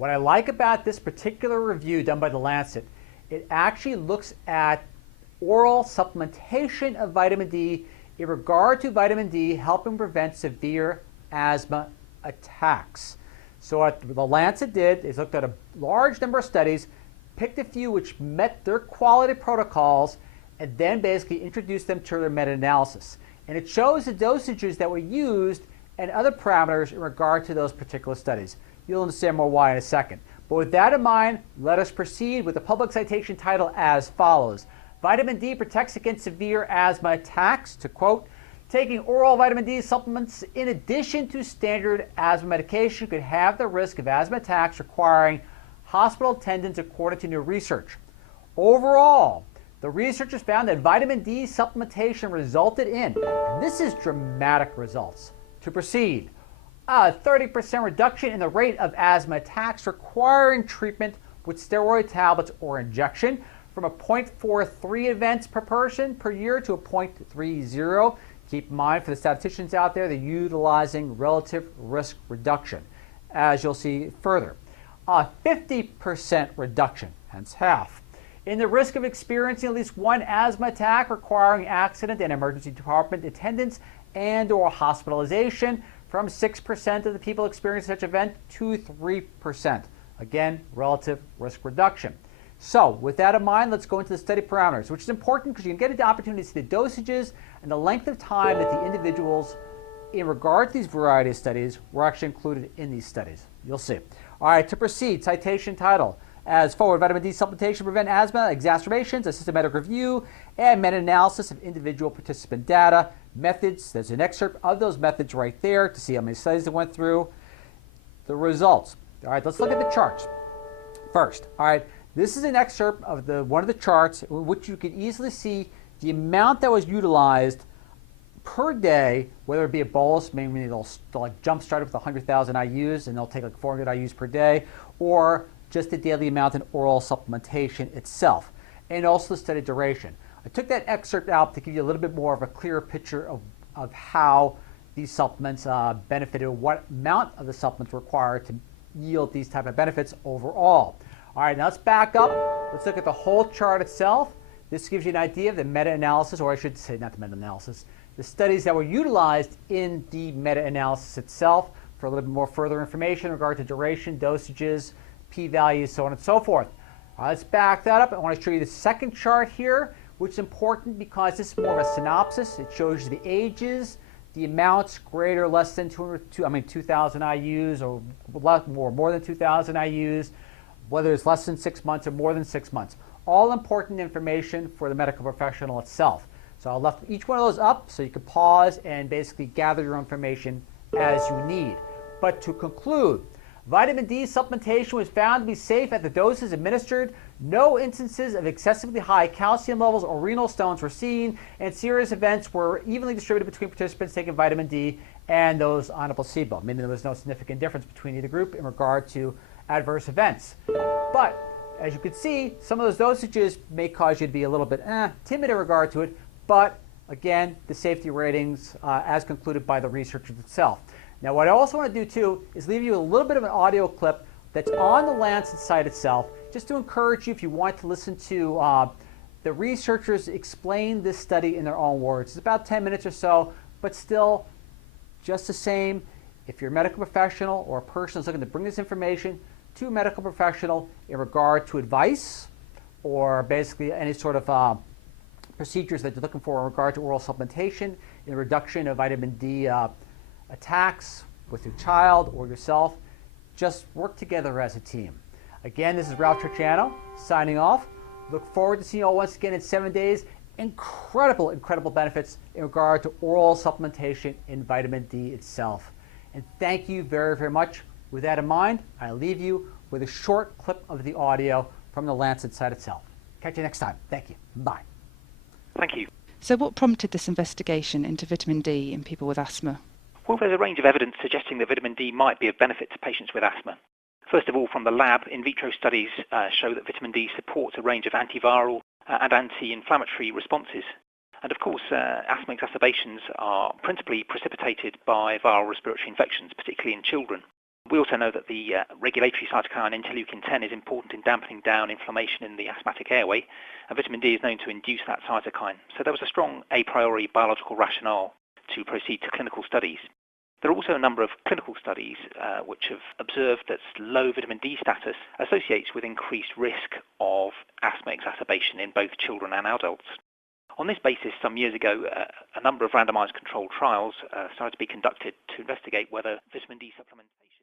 What I like about this particular review done by the Lancet, it actually looks at oral supplementation of vitamin D in regard to vitamin D helping prevent severe asthma attacks. So what the Lancet did is looked at a large number of studies, picked a few which met their quality protocols, and then basically introduced them to their meta-analysis. And it shows the dosages that were used and other parameters in regard to those particular studies. You'll understand more why in a second. But with that in mind, let us proceed with the public citation title as follows. Vitamin D protects against severe asthma attacks. To quote, taking oral vitamin D supplements in addition to standard asthma medication could have the risk of asthma attacks requiring hospital attendance according to new research. Overall, the researchers found that vitamin D supplementation resulted in, and this is dramatic results. To proceed, a 30% reduction in the rate of asthma attacks requiring treatment with steroid tablets or injection from a 0.43 events per person per year to a 0.30. Keep in mind, for the statisticians out there, they're utilizing relative risk reduction. As you'll see further, a 50% reduction, hence half, in the risk of experiencing at least one asthma attack requiring accident and emergency department attendance and or hospitalization from 6% of the people experiencing such event to 3%. Again, relative risk reduction. So with that in mind, let's go into the study parameters, which is important because you can get the opportunity to see the dosages and the length of time that the individuals in regard to these variety of studies were actually included in these studies. You'll see. All right, to proceed, citation title as forward, vitamin D supplementation to prevent asthma, exacerbations, a systematic review, and meta-analysis of individual participant data. Methods, there's an excerpt of those methods right there to see how many studies they went through. The results. All right, let's look at the charts first. All right, this is an excerpt of one of the charts in which you can easily see the amount that was utilized per day, whether it be a bolus, maybe they'll like jump start with 100,000 IUs and they'll take like 400 IUs per day, or just the daily amount in oral supplementation itself, and also the study duration. I took that excerpt out to give you a little bit more of a clearer picture of how these supplements benefited, what amount of the supplements required to yield these type of benefits overall. All right, now let's back up. Let's look at the whole chart itself. This gives you an idea of the meta-analysis, or I should say not the meta-analysis, the studies that were utilized in the meta-analysis itself for a little bit more further information in regard to duration, dosages, p-values, so on and so forth. All right, let's back that up. I want to show you the second chart here, which is important because this is more of a synopsis. It shows you the ages, the amounts greater or less than 2,000 IUs or more than 2,000 IUs, whether it's less than 6 months or more than 6 months. All important information for the medical professional itself. So I left each one of those up so you can pause and basically gather your information as you need. But to conclude, vitamin D supplementation was found to be safe at the doses administered. No instances of excessively high calcium levels or renal stones were seen, and serious events were evenly distributed between participants taking vitamin D and those on a placebo, meaning there was no significant difference between either group in regard to adverse events. But as you can see, some of those dosages may cause you to be a little bit timid in regard to it, but again, the safety ratings as concluded by the researchers itself. Now, what I also want to do too is leave you a little bit of an audio clip that's on the Lancet site itself, just to encourage you if you want to listen to the researchers explain this study in their own words. It's about 10 minutes or so, but still just the same. If you're a medical professional or a person who's looking to bring this information to a medical professional in regard to advice or basically any sort of procedures that you're looking for in regard to oral supplementation in reduction of vitamin D attacks with your child or yourself, just work together as a team. Again, this is Ralph Turchiano signing off. Look forward to seeing you all once again in 7 days. Incredible, incredible benefits in regard to oral supplementation in vitamin D itself. And thank you very, very much. With that in mind, I leave you with a short clip of the audio from the Lancet site itself. Catch you next time. Thank you. Bye. Thank you. So what prompted this investigation into vitamin D in people with asthma? Well, there's a range of evidence suggesting that vitamin D might be of benefit to patients with asthma. First of all, from the lab, in vitro studies show that vitamin D supports a range of antiviral and anti-inflammatory responses. And of course, asthma exacerbations are principally precipitated by viral respiratory infections, particularly in children. We also know that the regulatory cytokine interleukin-10 is important in dampening down inflammation in the asthmatic airway, and vitamin D is known to induce that cytokine. So there was a strong a priori biological rationale to proceed to clinical studies. There are also a number of clinical studies which have observed that low vitamin D status associates with increased risk of asthma exacerbation in both children and adults. On this basis, some years ago, a number of randomized controlled trials started to be conducted to investigate whether vitamin D supplementation